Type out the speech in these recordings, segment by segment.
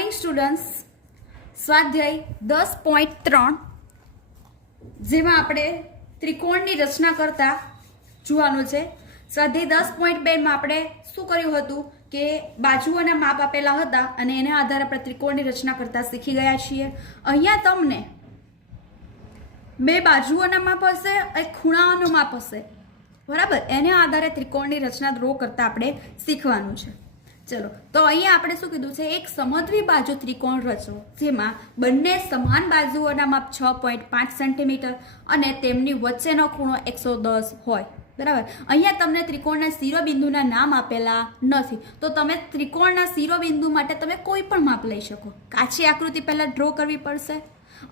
Morning students स्वाध्याय 10.3 જેમાં આપણે ત્રિકોણની રચના કરતા જોવાનું છે। સ્વાધ્યાય 10.2 માં આપણે શું કર્યું હતું કે બાજુઓના માપ આપેલા હતા અને એના આધારે આપણે ત્રિકોણની રચના કરતા શીખી ગયા છીએ। અહીંયા તમને બે બાજુઓના માપ હશે અને ખૂણાઓનું માપ હશે, બરાબર। એના આધારે ત્રિકોણની રચના ડ્રો કરતા આપણે શીખવાનું છે। चलो तो अहींया आपणे शुं कीधुं छे, एक समद्वी बाजू त्रिकोण रचो जेमां बंने समान बाजुओना माप 6.5 सेंटीमीटर अने तेमनी वच्चेनो खूणो 110 होय, बराबर। अहींया तमने त्रिकोणना शिरोबिंदुना नाम आपेला नथी, तो तमे त्रिकोणना शिरोबिंदु माटे तमे कोई पण माप लई शको। काची आकृति पहेला ड्रो करवी पड़शे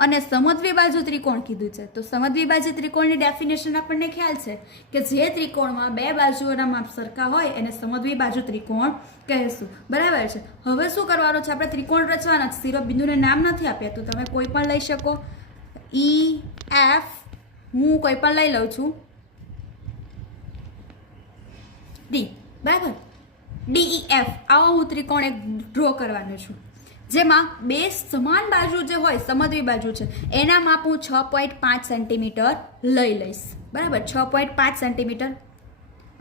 અને સમદ્વી બાજુ ત્રિકોણ કીધું છે તો સમદ્વી બાજુ ત્રિકોણની ડેફિનેશન આપણને ખ્યાલ છે કે જે ત્રિકોણમાં બે બાજુઓના માપ સરખા હોય એને સમદ્વી બાજુ ત્રિકોણ કહેશું, બરાબર છે। હવે શું કરવાનું છે, આપણે ત્રિકોણ રચવાના છે, શિરોબિંદુને નામ નથી આપ્યા તો તમે કોઈ પણ લઈ શકો। ઈ એફ હું કોઈ પણ લઈ લઉં છું, ડી, બરાબર। ડી ઈ એફ આવો હું ત્રિકોણ એક ડ્રો કરવાનો છું જેમાં બે સમાન બાજુ જે હોય સમદ્વી બાજુ છે એના માપ હું 6.5 સેન્ટીમીટર લઈ લઈશ, બરાબર। 6.5 સેન્ટીમીટર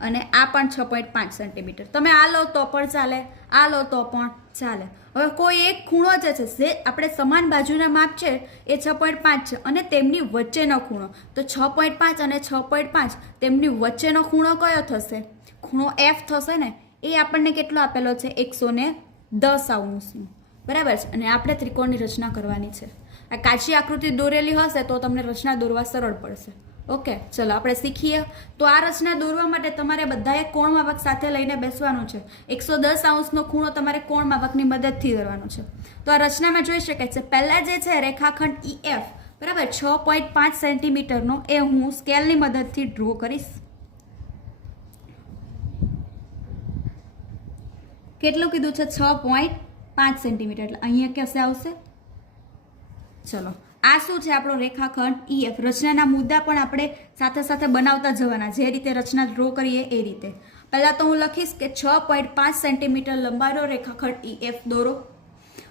અને આ પણ 6.5 સેન્ટીમીટર। તમે આ લો તો પણ ચાલે, આ લો તો પણ ચાલે। હવે કોઈ એક ખૂણો જે છે જે આપણે સમાન બાજુના માપ છે એ 6.5 છે અને તેમની વચ્ચેનો ખૂણો તો 6.5 અને 6.5 તેમની વચ્ચેનો ખૂણો કયો થશે, ખૂણો એફ થશે ને। એ આપણને કેટલો આપેલો છે 110 અંશનો, બરાબર છે। અને આપણે ત્રિકોણની રચના કરવાની છે। આ કાચી આકૃતિ દોરેલી હશે તો તમને રચના દોરવા સરળ પડશે। ઓકે, ચલો આપણે શીખીએ। તો આ રચના દોરવા માટે તમારે બધાએ કોણ માપક સાથે લઈને બેસવાનું છે। 110 અંશનો ખૂણો તમારે કોણ માપકની મદદથી દોરવાનો છે। તો આ રચનામાં જોઈ શકાય છે પહેલા જે છે રેખાખંડ ઈ એફ, બરાબર, 6.5 સેન્ટીમીટરનો એ હું સ્કેલની મદદથી ડ્રો કરીશ। કેટલું કીધું છે, 6.5 સેન્ટીમીટર, એટલે અહીંયા कैसे આવશે। ચલો આ શું છે આપણો રેખાખંડ ઈ એફ। રચનાના મુદ્દા પણ આપણે સાથે સાથે બનાવતા જવાના, જે રીતે રચના ડ્રો કરીએ એ રીતે। પહેલા તો હું લખીશ કે 6.5 સેન્ટીમીટર લંબાઈનો રેખાખંડ ઈ એફ દોરો।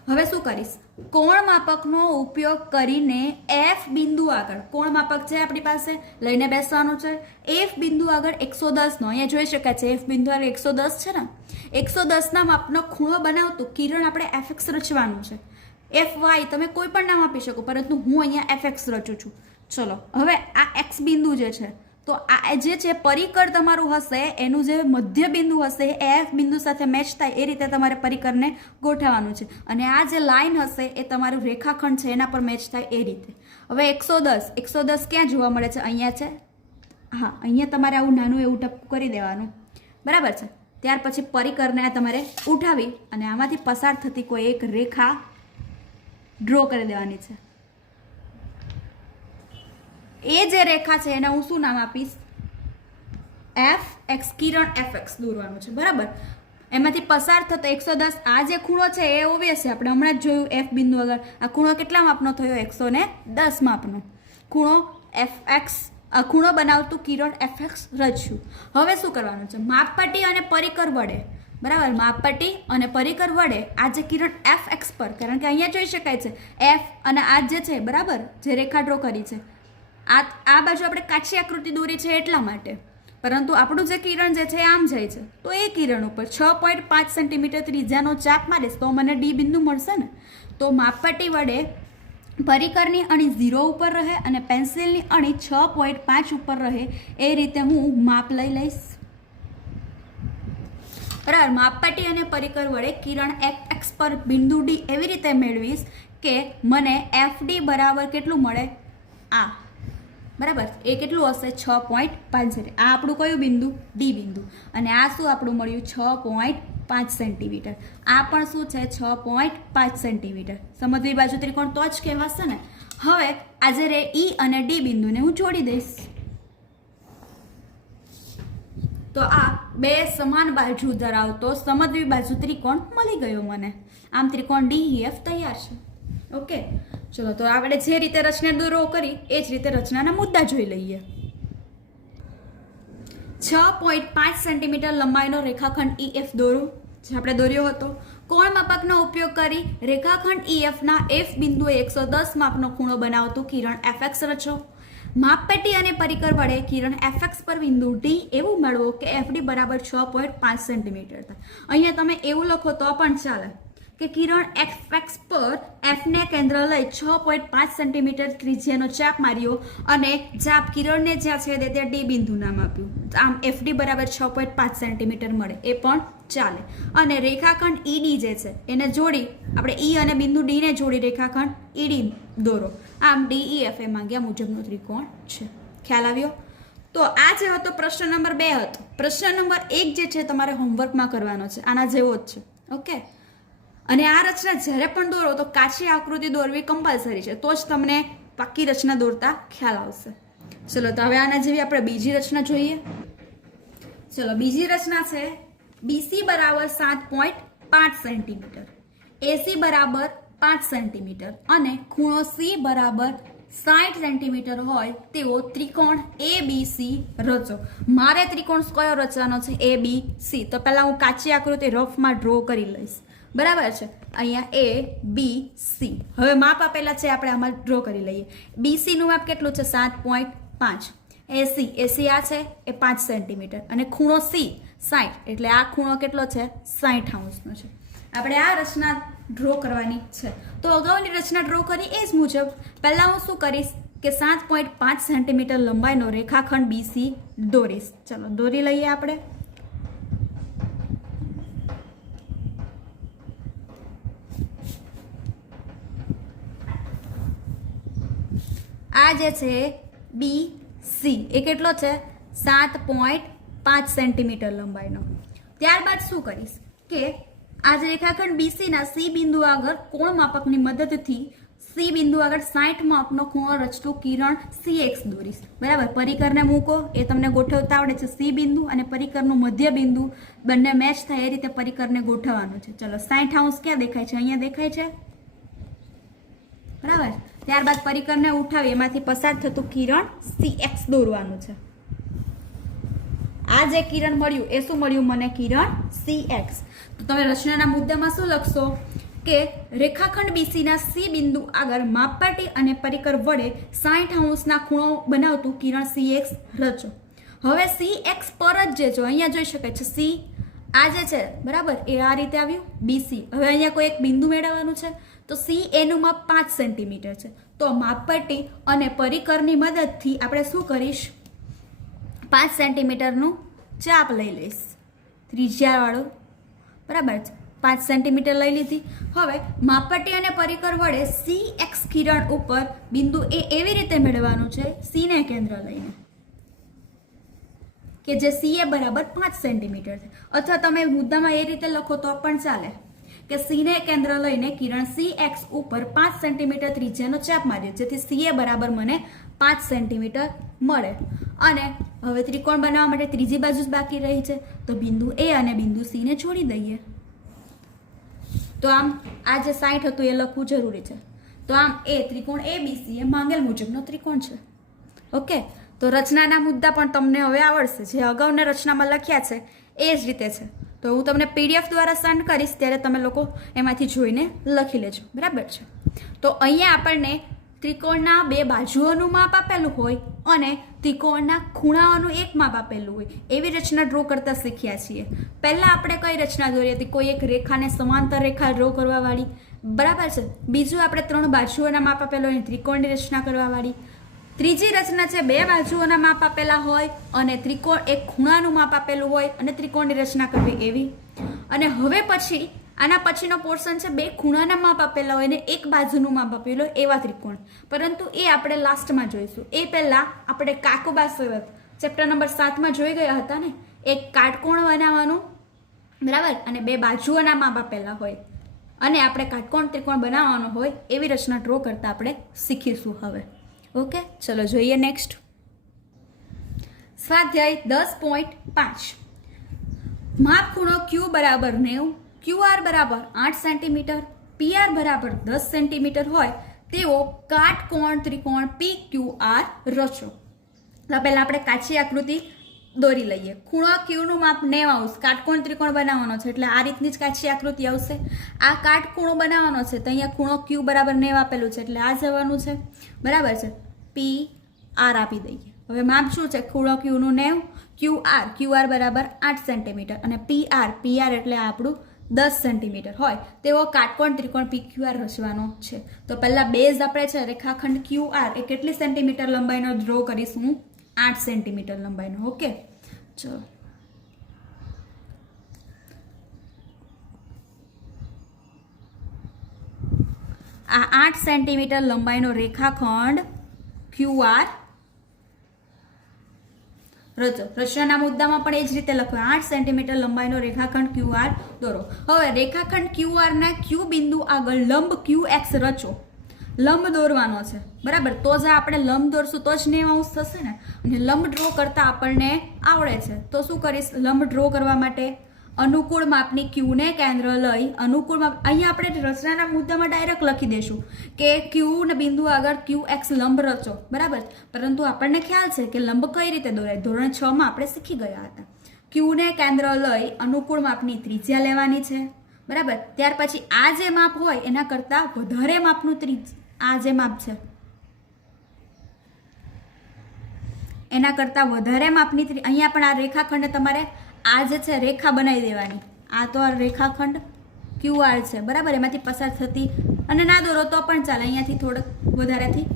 હવે શું કરીશ, કોણ માપકનો ઉપયોગ કરીને એફ બિંદુ આગળ, કોણ માપક છે આપણી પાસે, લઈને બેસવાનું છે। એફ બિંદુ આગળ 110 નો, અહીંયા જોઈ શકાય છે એફ બિંદુ આગળ 110 છે ને, 110 ના માપનો ખૂણો બનાવતું કિરણ આપણે એફએક્સ રચવાનું છે। એફ વાય તમે કોઈ પણ નામ આપી શકો, પરંતુ હું અહીંયા એફએક્સ રચું છું। ચલો હવે આ એક્સ બિંદુ જે છે તો આ જે છે પરિકર તમારું હશે એનું જે મધ્ય બિંદુ હશે એફ બિંદુ સાથે મેચ થાય એ રીતે તમારે પરિકરને ગોઠવવાનું છે અને આ જે લાઈન હશે એ તમારું રેખાખંડ છે એના પર મેચ થાય એ રીતે। હવે 110 ક્યાં જોવા મળે છે, અહીંયા છે, હા, અહીંયા તમારે આવું નાનું એવું ટપકું કરી દેવાનું, બરાબર છે। ત્યાર પછી પરિકરને તમારે ઉઠાવી અને આમાંથી પસાર થતી કોઈ એક રેખા ડ્રો કરી દેવાની છે। એ જે રેખા છે એને હું શું નામ આપીશ, એફ એક્સ, કિરણ એફ એક્સ દોરવાનું છે, બરાબર। એમાંથી પસાર થતો 110 આ જે ખૂણો છે એ ઓબ્વિયસ છે, આપણે હમણાં જ જોયું એફ બિંદુ આગળ આ ખૂણો કેટલા માપનો થયો, 110 માપનો ખૂણો એફ એક્સ, ખૂણો બનાવતું કિરણ એફ એક્સ રચ્યું। હવે શું કરવાનું છે, માપપટ્ટી અને પરિકર વડે, બરાબર, માપપટ્ટી અને પરિકર વડે આ જે કિરણ એફ એક્સ પર, કારણ કે અહીંયા જોઈ શકાય છે એફ અને આ જે છે, બરાબર, જે રેખા ડ્રો કરી છે આ બાજુ આપણે કાચી આકૃતિ દોરી છે એટલા માટે, પરંતુ આપણું જે કિરણ જે છે આમ જાય છે તો એ કિરણ ઉપર 6.5 સેન્ટીમીટર ત્રિજ્યાનો ચાપ મારીશ તો મને ડી બિંદુ મળશે ને। તો માપપટ્ટી વડે પરિકરની અણી 0 ઉપર રહે અને પેન્સિલની અણી 6.5 ઉપર રહે એ રીતે હું માપ લઈ લઈશ, બરાબર। માપપટ્ટી અને પરિકર વડે કિરણ એક્સ પર બિંદુ ડી એવી રીતે મેળવીશ કે મને એફ ડી બરાબર કેટલું મળે, આ, બરાબર, એ કેટલું હશે 6.5। આ આપણું કયું બિંદુ, ડી બિંદુ, અને આ શું આપણું મળ્યું 6.5 સેન્ટીમીટર। આ પણ શું છે 6.5 સેન્ટીમીટર। સમદ્વી બાજુ ત્રિકોણ તો જ કહેવાશે ને। હવે આજે રે ઈ અને ડી બિંદુને હું જોડી દઈશ તો આ બે સમાન બાજુ ધરાવતો સમદ્વી બાજુ ત્રિકોણ મળી ગયો મને। આમ ત્રિકોણ ડી એફ તૈયાર છે। ઓકે, ચલો તો આપણે જે રીતે રચના દોરો કરી એ જ રીતે રચનાના મુદ્દા જોઈ લઈએ। 6.5 સેન્ટીમીટર લંબાઈનો રેખાખંડ ઈ એફ દોરો જે આપણે દોર્યો હતો। કોણ માપકનો ઉપયોગ કરી રેખાખંડ EF ના F બિંદુએ 110 માપનો ખૂણો બનાવતું કિરણ FX રચો. માપપટ્ટી અને પરિકર વડે કિરણ FX પર બિંદુ D એવું મેળવો કે FD બરાબર 6.5 સેન્ટીમીટર થાય. અહીંયા તમે એવું લખો તો પણ ચાલે કે કિરણ FX પર F ને કેન્દ્ર લઈ 6.5 સેન્ટીમીટર ત્રિજ્યાનો ચાપ માર્યો અને ચાપ કિરણને જ્યાં છેદે ત્યાં D બિંદુ નામ આપ્યું. આમ FD બરાબર 6.5 સેન્ટીમીટર મળે એ પણ ચાલે. અને રેખાખંડ ED જે છે એને જોડી આપણે E અને બિંદુ D ને જોડી રેખાખંડ ED દોરો. આમ DEF એ માંગ્યા મુજબનો ત્રિકોણ છે. ખ્યાલ આવ્યો? તો આ જે હતો પ્રશ્ન નંબર 2 હતો. પ્રશ્ન નંબર 1 જે છે તમારે હોમવર્કમાં કરવાનો છે, આના જેવો જ છે. ઓકે. અને આ રચના જ્યારે પણ દોરો તો કાચી આકૃતિ દોરવી કમ્પલસરી છે, તો જ તમને પાક્કી રચના દોરતા ખ્યાલ આવશે. ચલો તો હવે આના જેવી આપણે બીજી રચના જોઈએ. ચલો બીજી રચના છે BC બરાબર 7.5 સેન્ટીમીટર, AC બરાબર 5 સેન્ટીમીટર અને ખૂણો C બરાબર 60 સેન્ટીમીટર હોય તેવો ત્રિકોણ ABC રચો. મારે ત્રિકોણ કયો રચવાનો છે? ABC. તો પહેલા હું કાચી આકૃતિ રફમાં ડ્રો કરી લઈશ. બરાબર છે. અહીંયા ABC. હવે માપ આપેલા છે, આપણે આમાં ડ્રો કરી લઈએ. BC નું માપ કેટલું છે? 7.5. AC આ છે એ 5 સેન્ટીમીટર અને ખૂણો C 60, એટલે આ ખૂણો કેટલો છે? 60 અંશનો છે. આપણે આ રચના ડ્રો કરવાની છે. તો અગાઉની રચના ડ્રો કરી એ જ મુજબ પહેલા હું શું કરીશ કે 7.5 સેન્ટીમીટર લંબાઈનો રેખાખંડ BC દોરીશ. ચલો દોરી લઈએ આપણે. આ જે છે BC એ કેટલો છે? 7.5 સેન્ટીમીટર લંબાઈનો. ત્યારબાદ શું કરીશ કે આ જે રેખાખંડ BC ના C બિંદુ આગળ કોણ માપકની મદદથી C બિંદુ આગળ 60 માપનો ખૂણો રચતું કિરણ CX દોરીશ. બરાબર. પરિકરને મૂકો, એ તમને ગોઠવતા આવડે છે. C બિંદુ અને પરિકરનું મધ્ય બિંદુ બંને મેચ થાય એ રીતે પરિકરને ગોઠવવાનું છે. ચલો 60 અંશ ક્યાં દેખાય છે? અહીંયા દેખાય છે. બરાબર. ત્યારબાદ પરિકરને ઉઠાવી એમાંથી પસાર થતું કિરણ CX દોરવાનું છે. આ જે કિરણ મળ્યું એ શું મળ્યું મને? કિરણ CX. તો તમે રચનાના મુદ્દામાં શું લખશો કે રેખાખંડ BC ના C બિંદુ આગળ માપપટ્ટી અને પરિકર વડે 60 અંશના ખૂણો બનાવતું કિરણ CX રચો. હવે CX પર જ જે જો અહીંયા જોઈ શકાય છે C આ જે છે બરાબર એ આ રીતે આવ્યું BC. હવે અહીંયા કોઈ એક બિંદુ મેળવવાનું છે તો C એનું માપ 5 સેન્ટીમીટર છે. તો માપપટ્ટી અને પરિકરની મદદથી આપણે શું કરીશ? 5 સેન્ટીમીટરનું ચાપ લઈ લઈશ, ત્રિજ્યાવાળું. બરાબર છે. 5 સેન્ટીમીટર લઈ લીધી. હવે માપપટ્ટી અને પરિકર વડે CX કિરણ ઉપર બિંદુ એ એવી રીતે મેળવવાનું છે C ને કેન્દ્ર લઈને કે જે CA બરાબર 5 સેન્ટીમીટર છે. અથવા તમે મુદ્દામાં એ રીતે લખો તો પણ ચાલે કે C ને કેન્દ્ર લઈને કિરણ CX ઉપર 5 સેન્ટીમીટર ત્રિજ્યાનો ચાપ માર્યો, જેથી CA બરાબર મને 5 સેન્ટીમીટર મળે. અને હવે ત્રિકોણ બનાવવા માટે ત્રીજી બાજુ જ બાકી રહી છે, તો બિંદુ A અને બિંદુ C ને જોડી દઈએ. તો આમ આ જે 60 હતું એ લખવું જરૂરી છે. તો આમ એ ત્રિકોણ ABC એ માંગેલ મુજબનો ત્રિકોણ છે. ઓકે. તો રચનાના મુદ્દા પણ તમને હવે આવડશે. જે અગાઉના રચનામાં લખ્યા છે એ જ રીતે છે. તો હું તમને PDF દ્વારા સેન્ડ કરીશ, ત્યારે તમે લોકો એમાંથી જોઈને લખી લેજો. બરાબર છે. તો અહીંયા આપણને ત્રિકોણના 2 બાજુઓનું માપ આપેલું હોય અને ત્રિકોણના ખૂણાઓનું એક માપ આપેલું હોય એવી રચના ડ્રો કરતા શીખ્યા છીએ. પહેલાં આપણે કઈ રચના દોરી હતી? કોઈ એક રેખાને સમાંતર રેખા ડ્રો કરવાવાળી. બરાબર છે. બીજું આપણે 3 બાજુઓના માપ આપેલું હોય ત્રિકોણની રચના કરવાવાળી. ત્રીજી રચના છે 2 બાજુઓના માપ આપેલા હોય અને ત્રિકોણ એક ખૂણાનું માપ આપેલું હોય અને ત્રિકોણની રચના કરવી એવી. અને હવે પછી આના પછીનો પોર્શન છે 2 ખૂણાના માપ આપેલા હોય અને એક બાજુનું માપ આપેલું હોય એવા ત્રિકોણ. પરંતુ એ આપણે લાસ્ટમાં જોઈશું. એ પહેલાં આપણે કાકુબા સેવક ચેપ્ટર નંબર 7માં જોઈ ગયા હતા ને, એક કાટકોણ બનાવવાનું. બરાબર. અને 2 બાજુઓના માપ આપેલા હોય અને આપણે કાટકોણ ત્રિકોણ બનાવવાનો હોય એવી રચના ડ્રો કરતા આપણે શીખીશું હવે. ઓકે. ચલો જોઈએ નેક્સ્ટ. સ્વાધ્યાય 10.5. માપ ખૂણો Q બરાબર 90, QR બરાબર 8 સેન્ટીમીટર, PR બરાબર 10 સેન્ટીમીટર હોય તેવો કાટકોણ ત્રિકોણ PQR રચો. તો પહેલા આપણે કાચી આકૃતિ દોરી લઈએ. ખૂણો Q નું માપ 90°, કાટકોણ ત્રિકોણ બનાવવાનો છે એટલે આ રીતની જ કાચી આકૃતિ આવશે. આ કાટખૂણો બનાવવાનો છે તો અહીંયા ખૂણો Q બરાબર 90 આપેલું છે એટલે આ જવાનું છે, બરાબર છે. PR આપી દઈએ. હવે માપ શું છે? ખૂણો Q નું 90, QR બરાબર 8 સેન્ટીમીટર અને PR એટલે આપણું 10 સેન્ટીમીટર હોય તેવો કાટકોણ ત્રિકોણ PQR રચવાનો છે. તો પહેલા બેઝ આપણે છે રેખાખંડ QR એ કેટલી સેન્ટીમીટર લંબાઈનો ડ્રો કરીશું? 8 સેન્ટીમીટર લંબાઈનો. ઓકે, ચલો આ 8 સેન્ટીમીટર લંબાઈનો રેખાખંડ QR રચો. રચનાના મુદ્દામાં પણ એ જ રીતે લખો, 8 સેન્ટીમીટર લંબાઈનો રેખાખંડ QR દોરો. હવે રેખાખંડ QR ના Q બિંદુ આગળ લંબ QX રચો. લંબ દોરવાનો છે, બરાબર. તો જ આપણે લંબ દોરશું તો જ 90° થશે ને. અને લંબ ડ્રો કરતા આપણને આવડે છે તો શું કરીશ? લંબ ડ્રો કરવા માટે અનુકૂળ માપની Q ને કેન્દ્ર લઈ અનુકૂળ માપ, અહીંયા આપણે રચનાના મુદ્દામાં ડાયરેક્ટ લખી દેશું કે Q ને બિંદુ આગળ QX લંબ રચો, બરાબર. પરંતુ આપણને ખ્યાલ છે કે લંબ કઈ રીતે દોરાય, ધોરણ 6 માં આપણે શીખી ગયા હતા. Q ને કેન્દ્ર લઈ અનુકૂળ માપની ત્રિજ્યા લેવાની છે, બરાબર. ત્યાર પછી આ જે માપ હોય એના કરતા વધારે માપનું આ જે માપ છે એના કરતા વધારે માપની અહીંયા પણ આ રેખાખંડ તમારે આ જે છે રેખા બનાવી દેવાની. આ તો આ રેખાખંડ QR છે, બરાબર. એમાંથી પસાર થતી અને ના દોરો તો પણ ચાલે, અહીંયાથી થોડુંક વધારેથી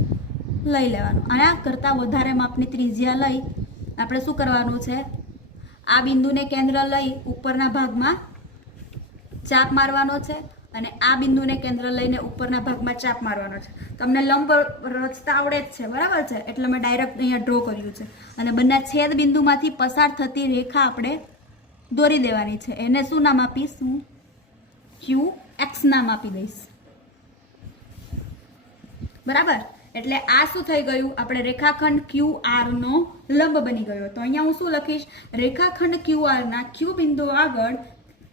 લઈ લેવાનું. આના કરતાં વધારે માપની ત્રિજ્યા લઈ આપણે શું કરવાનું છે? આ બિંદુને કેન્દ્ર લઈ ઉપરના ભાગમાં ચાપ મારવાનો છે અને આ બિંદુને કેન્દ્ર લઈને ઉપરના ભાગમાં ચાપ મારવાનો છે. તમને લંબ રચતા આવડે જ છે, બરાબર છે, એટલે મેં ડાયરેક્ટ અહીંયા ડ્રો કર્યું છે. અને બંને છેદ બિંદુમાંથી પસાર થતી રેખા આપણે દોરી દેવાની છે. એને શું નામ આપીશ? હું QX નામ આપી દઈશ, બરાબર. એટલે આ શું થઈ ગયું? આપણે રેખાખંડ QR નો લંબ બની ગયો. તો અહીંયા હું શું લખીશ? રેખાખંડ QR ના Q બિંદુ આગળ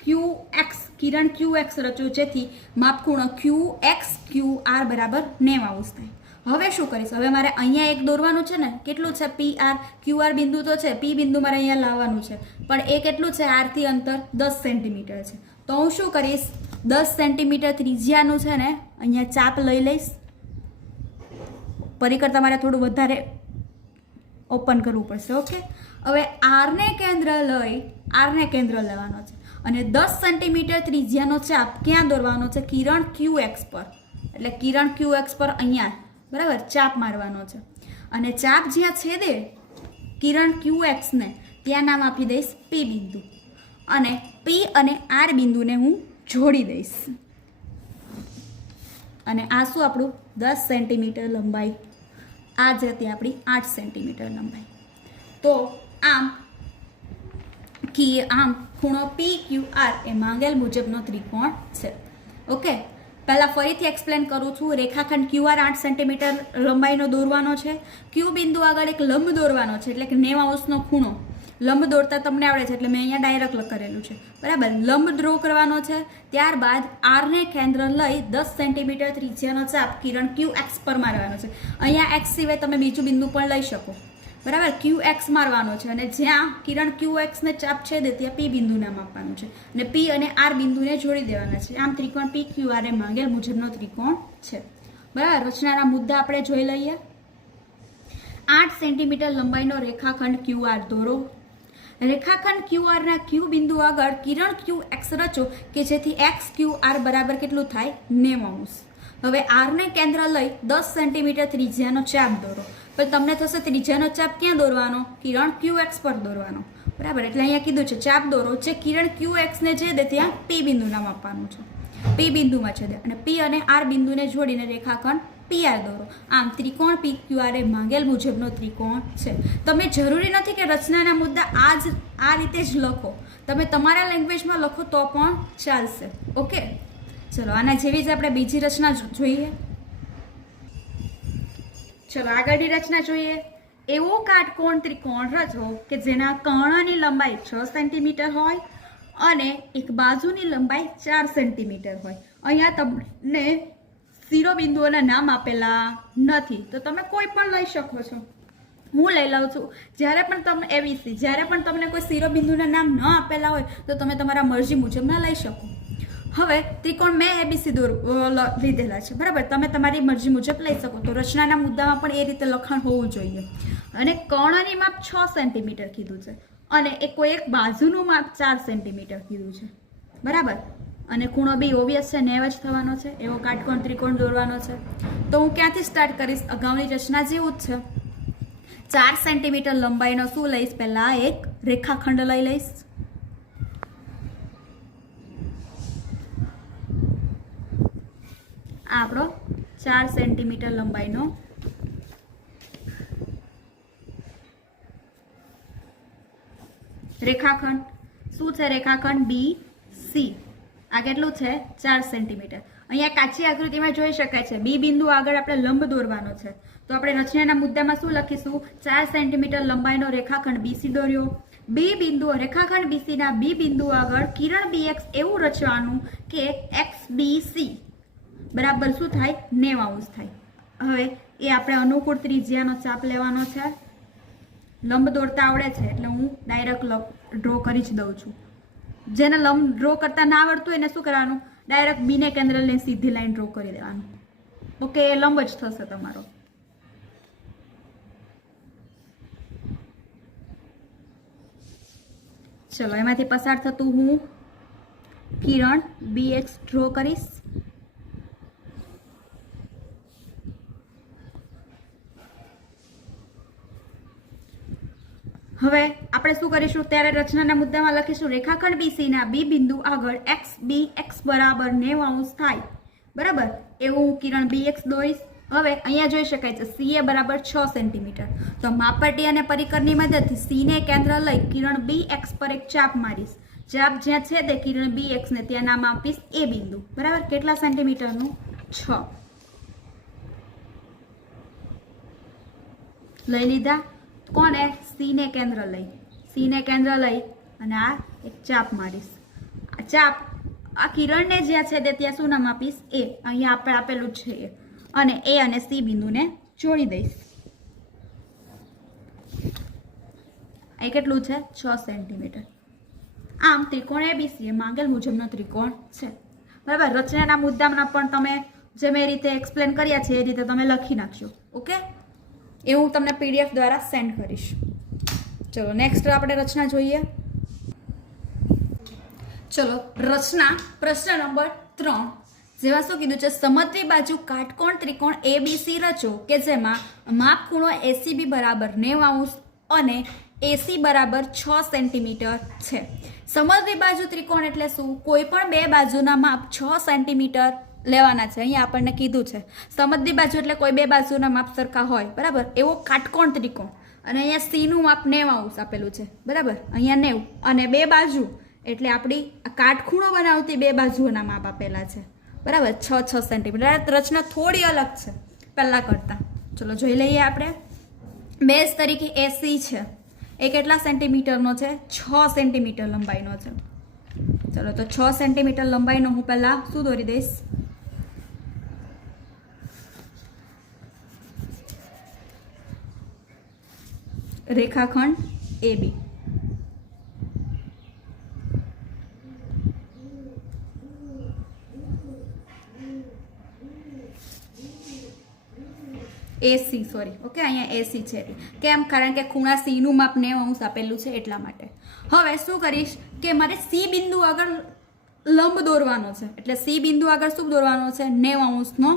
QX કિરણ QX રચ્યું જેથી માપખૂણો QXQR બરાબર 90° થાય. હવે શું કરીશ? હવે મારે અહીંયા એક દોરવાનું છે ને, કેટલું છે? PR. QR બિંદુ તો છે, P બિંદુ મારે અહીંયા લાવવાનું છે, પણ એ કેટલું છે? R થી અંતર 10 સેન્ટીમીટર છે. તો હું શું કરીશ? 10 સેન્ટીમીટર ત્રિજ્યાનું છે ને અહીંયા ચાપ લઈ લઈશ. પરિકર તમારે થોડું વધારે ઓપન કરવું પડશે. ઓકે, હવે R ને કેન્દ્ર લેવાનો છે અને 10 સેન્ટીમીટર ત્રિજ્યાનો ચાપ ક્યાં દોરવાનો છે? કિરણ QX પર. એટલે કિરણ QX પર અહીંયા, બરાબર, ચાપ મારવાનો છે. અને ચાપ જ્યાં છેદે કિરણ QX ને ત્યાં નામ આપી દઈશ P બિંદુ. અને P અને R બિંદુને હું જોડી દઈશ. અને આ શું આપણું 10 સેન્ટીમીટર લંબાઈ, આ જે હતી આપણી 8 સેન્ટીમીટર લંબાઈ. તો આમ ખૂણો PQR એ માંગેલ મુજબનો ત્રિકોણ છે. ઓકે, પહેલાં ફરીથી એક્સપ્લેન કરું છું. રેખાખંડ QR 8 સેન્ટીમીટર લંબાઈનો દોરવાનો છે. Q બિંદુ આગળ એક લંબ દોરવાનો છે, એટલે કે 90°નો ખૂણો. લંબ દોરતા તમને આવડે છે એટલે મેં અહીંયા ડાયરેક્ટ કરેલું છે, બરાબર. લંબ ડ્રો કરવાનો છે. ત્યારબાદ R ને કેન્દ્ર લઈ 10 સેન્ટીમીટર ત્રિજ્યાનો ચાપ કિરણ QX પર મારવાનો છે. અહીંયા X સિવાય તમે બીજું બિંદુ પણ લઈ શકો, બરાબર. QX મારવાનો છે અને જ્યાં કિરણ QX ને ચાપ છે ત્યાં P બિંદુ નામ આપવાનું છે અને P અને R બિંદુને જોડી દેવાના છે. આમ ત્રિકોણ PQR એ માંગેલ મુજબનો ત્રિકોણ છે, બરાબર. રચનાના મુદ્દા આપણે જોઈ લઈએ. 8 સેન્ટીમીટર લંબાઈનો રેખાખંડ QR દોરો. રેખાખંડ QR ના Q બિંદુ આગળ કિરણ QX રચો કે જેથી XQR બરાબર કેટલું થાય? 90°. હવે R ને કેન્દ્ર લઈ 10 સેન્ટીમીટર ત્રિજ્યાનો ચાપ દોરો. પણ તમને થશે ત્રિજ્યાનો ચાપ ક્યાં દોરવાનો? કિરણ QX પર દોરવાનો, બરાબર. એટલે અહીંયા કીધું છે ચાપ દોરો જે કિરણ QX ને છેદે ત્યાં P બિંદુ નામ આપવાનું છે. P બિંદુમાં છેદે અને P અને R બિંદુને જોડીને રેખાખંડ PR દોરો. આમ ત્રિકોણ PQR એ માંગેલ મુજબનો ત્રિકોણ છે. તમે જરૂરી નથી કે રચનાના મુદ્દા આ રીતે જ લખો, તમે તમારા લેંગ્વેજમાં લખો તો પણ ચાલશે. ઓકે, ચલો આના જેવી જ આપણે બીજી રચના જોઈએ. ચલો આગળની રચના જોઈએ. એવો કાટકોણ ત્રિકોણ રચો કે જેના કર્ણની લંબાઈ 6 સેન્ટીમીટર હોય અને એક બાજુની લંબાઈ 4 સેન્ટીમીટર હોય. અહીંયા તમને શિરોબિંદુઓના નામ આપેલા નથી, તો તમે કોઈ પણ લઈ શકો છો. હું લઈ લઉં છું જ્યારે પણ તમે એબીસી, જ્યારે પણ તમને કોઈ શિરોબિંદુના નામ ન આપેલા હોય તો તમે તમારા મરજી મુજબના લઈ શકો. હવે ત્રિકોણ મેં એબીસી લીધેલા છે, બરાબર. તમે તમારી મરજી મુજબ લઈ શકો. તો રચનાના મુદ્દામાં પણ એ રીતે લખાણ હોવું જોઈએ. અને કર્ણની માપ 6 સેન્ટીમીટર કીધું છે અને કોઈ એક બાજુનું માપ 4 સેન્ટીમીટર કીધું છે, બરાબર. અને ખૂણો બી ઓબ્વિયસ છે, 90 જ થવાનો છે. એવો કાટકોણ ત્રિકોણ દોરવાનો છે. તો હું ક્યાંથી સ્ટાર્ટ કરીશ? અગાઉની રચના જેવું જ છે. 4 સેન્ટીમીટર લંબાઈનો શું લઈશ? પહેલા એક રેખાખંડ લઈ લઈશ. આ આપણો 4 સેન્ટીમીટર લંબાઈનો રેખાખંડ. શું છે રેખાખંડ? B C. આ કેટલું છે? 4 સેન્ટીમીટર. અહીંયા કાચી આકૃતિમાં જોઈ શકાય છે બી બિંદુ આગળ આપણે લંબ દોરવાનો છે. તો આપણે રચનાના મુદ્દામાં શું લખીશું? 4 સેન્ટીમીટર લંબાઈનો રેખાખંડ બીસી દોર્યો. બી બિંદુ, રેખાખંડ બીસીના બી બિંદુ આગળ કિરણ બીએક્સ એવું રચવાનું કે એક્સ બી સી બરાબર શું થાય? 90° થાય. હવે એ આપણે અનુકૂળ ત્રિજ્યાનો ચાપ લેવાનો છે. લંબ દોરતા આવડે છે એટલે હું ડાયરેક્ટ ડ્રો કરી જ દઉં છું. જેને લંબ ડ્રો કરતા ના આવડતું એને શું કરવાનું? ડાયરેક્ટ બીને કેન્દ્ર લઈને સીધી લાઈન ડ્રો કરી દેવાનું. ઓકે, એ લંબ જ થશે તમારો. ચલો, એમાંથી પસાર થતું હું કિરણ બીએક્સ ડ્રો કરીશ. હવે આપણે શું કરીશું? ત્યારે રચનાના મુદ્દામાં લખીશું રેખાખંડ બીસી ના બી બિંદુ આગળ એક્સ બી એક્સ બરાબર 90° થાય, બરાબર. એવું હું કિરણ બી એક્સ દોરીશ. હવે અહીંયા જોઈ શકાય છે સી એ બરાબર 6 સેન્ટીમીટર. તો માપપટ્ટી અને પરિકરની મદદથી સી ને કેન્દ્ર લઈ કિરણ બી એક્સ પર એક ચાપ મારીશ. ચાપ જ્યાં છે તે કિરણ બી એક્સ ને ત્યાં નામ આપીશ એ બિંદુ, બરાબર. કેટલા સેન્ટીમીટરનું? 6 લઈ લીધા. કોને? સી ને કેન્દ્ર લઈ. સી ને કેન્દ્ર લઈ અને આ એક ચાપ મારીશ. આ ચાપ આ કિરણને જ્યાં છે તે ત્યાં શું નામ આપીશ? એ. અહીંયા આપણે આપેલું જ છે એ. અને એ અને સી બિંદુને જોડી દઈશ. એ કેટલું છે? 6 સેન્ટીમીટર. આમ ત્રિકોણ એબીસી એ માંગેલ મુજબનો ત્રિકોણ છે, બરાબર. રચનાના મુદ્દામાં પણ તમે જે મેં રીતે એક્સપ્લેન કર્યા છે એ રીતે તમે લખી નાખજો. ઓકે, એ હું તમને પીડીએફ દ્વારા સેન્ડ કરીશ. ચલો નેક્સ્ટ આપણે રચના જોઈએ. ચલો રચના પ્રશ્ન નંબર 3. જેમાં શું કીધું છે? સમદ્વિ બાજુ કાટકોણ ત્રિકોણ એબીસી રચો કે જેમાં માપ ખૂણો એસીબી બરાબર 90° અને એસી બરાબર 6 સેન્ટીમીટર છે. સમદ્વિ બાજુ ત્રિકોણ એટલે શું? કોઈ પણ બે બાજુના માપ 6 સેન્ટીમીટર લેવાના છે. અહીંયા આપણને કીધું છે સમદ્વિ બાજુ એટલે કોઈ બે બાજુના માપ સરખા હોય, બરાબર. એવો કાટકોણ ત્રિકોણ. અને અહીંયા સી નું માપ 90° આપેલું છે, બરાબર. અહીંયા 90 અને બે બાજુ એટલે આપણી કાટખૂણો બનાવતી બે બાજુઓના માપ આપેલા છે, બરાબર. 6 સેન્ટીમીટર. રચના થોડી અલગ છે પહેલા કરતા. ચલો જોઈ લઈએ આપણે. બેઝ તરીકે એસી છે એ કેટલા સેન્ટીમીટરનો છે? 6 સેન્ટીમીટર લંબાઈનો છે. ચલો તો 6 સેન્ટીમીટર લંબાઈનો હું પહેલા શું દોરી દઈશ? રેખાખંડ એબી. એસી સોરી, ઓકે, અહીંયા એસી છે. કેમ? કારણ કે ખૂણા સી નું માપ 90° આપેલું છે એટલા માટે. હવે શું કરીશ કે મારે સી બિંદુ આગળ લંબ દોરવાનો છે. એટલે સી બિંદુ આગળ શું દોરવાનો છે? 90°નો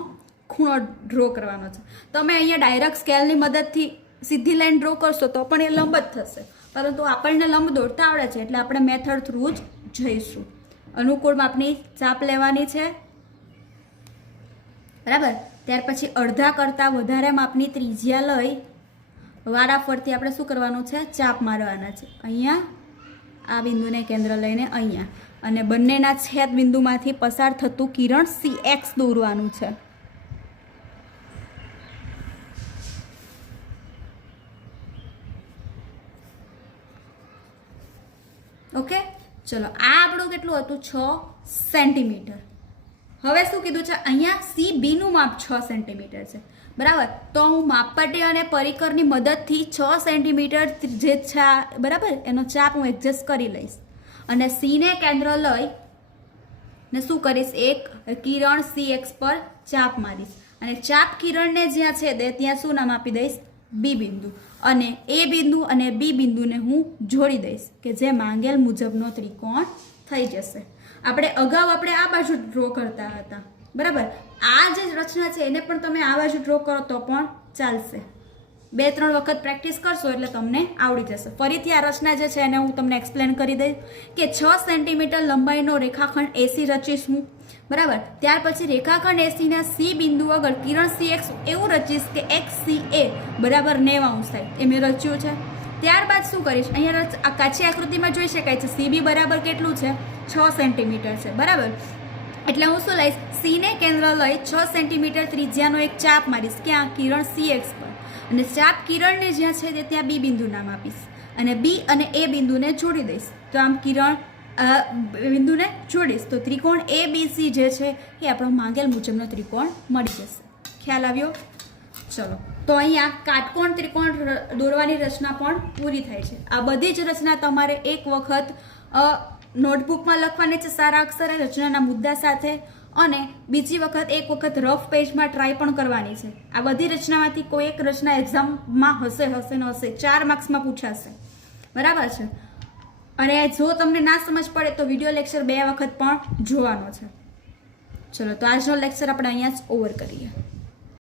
ખૂણો ડ્રો કરવાનો છે. તમે અહીંયા ડાયરેક્ટ સ્કેલની મદદથી સીધી લાઈન ડ્રો કરશો તો પણ એ લંબ જ થશે, પરંતુ આપણને લંબ દોરતા આવડે છે એટલે આપણે મેથડ થ્રુ જ જઈશું. અનુકૂળ માપની ચાપ લેવાની છે, બરાબર. ત્યાર પછી અડધા કરતાં વધારે માપની ત્રિજ્યા લઈ વારાફરતી આપણે શું કરવાનું છે? ચાપ મારવાના છે. અહીંયા આ બિંદુને કેન્દ્ર લઈને અહીંયા અને બંનેના છેદ બિંદુમાંથી પસાર થતું કિરણ સી એક્સ દોરવાનું છે. ઓકે, ચલો આ આપણું કેટલું હતું? 6 સેન્ટીમીટર. હવે શું કીધું છે? અહીંયા સી બી નું માપ 6 સેન્ટીમીટર છે, બરાબર. તો હું માપપટ્ટી અને પરિકરની મદદથી 6 સેન્ટીમીટર જે બરાબર એનો ચાપ હું એડજસ્ટ કરી લઈશ અને સીને કેન્દ્ર લઈ ને શું કરીશ, એક કિરણ CX પર ચાપ મારીશ અને ચાપ કિરણને જ્યાં છે ત્યાં શું નામ આપી દઈશ, બી બિંદુ. અને એ બિંદુ અને બી બિંદુને હું જોડી દઈશ કે જે માંગેલ મુજબનો ત્રિકોણ થઈ જશે. અગાઉ આપણે આ બાજુ ડ્રો કરતા હતા, બરાબર. આ જે રચના છે એને પણ તમે આ બાજુ ડ્રો કરો તો પણ ચાલશે. 2-3 વખત પ્રેક્ટિસ કરશો એટલે તમને આવડી જશે. ફરીથી આ રચના જે છે એને હું તમને એક્સપ્લેન કરી દઈશ કે 6 સેન્ટીમીટર લંબાઈનો રેખાખંડ AC રચીશ હું, બરાબર. ત્યાર પછી રેખાખંડ AC ના C બિંદુ વગર કિરણ CX એવું રચીશ કે XCA બરાબર 90 અંશ થાય. એ મેં રચ્યું છે. ત્યારબાદ શું કરીશ, અહીંયા આ કાચી આકૃતિમાં જોઈ શકાય છે CB બરાબર કેટલું છે, 6 સેન્ટીમીટર છે, બરાબર. એટલે હું શું લઈશ, C ને કેન્દ્ર લઈ 6 સેન્ટીમીટર ત્રિજ્યાનો એક ચાપ મારીશ, ક્યાં, કિરણ CX પર. અને ચાપ કિરણને જ્યાં છે તે ત્યાં બી બિંદુ નામ આપીશ અને બી અને એ બિંદુને જોડી દઈશ. તો આમ કિરણ બિંદુને જોડીશ તો ત્રિકોણ ABC જે છે એ આપણો માંગેલ મુજબનો ત્રિકોણ મળી જશે. ખ્યાલ આવ્યો? ચલો, તો અહીંયા કાટકોણ ત્રિકોણ દોરવાની રચના પણ પૂરી થાય છે. આ બધી જ રચના તમારે એક વખત નોટબુકમાં લખવાની છે સારા અક્ષરે રચનાના મુદ્દા સાથે, અને બીજી વખત એક વખત રફ પેજમાં ટ્રાય પણ કરવાની છે. આ બધી રચનામાંથી કોઈ એક રચના એક્ઝામમાં હશે ને હશે, 4 માર્ક્સમાં પૂછાશે, બરાબર છે. અને જો તમને ના સમજ પડે તો વિડીયો લેક્ચર 2 વખત પણ જોવાનો છે. ચલો, તો આજનો લેક્ચર આપણે અહીંયા જ ઓવર કરીએ.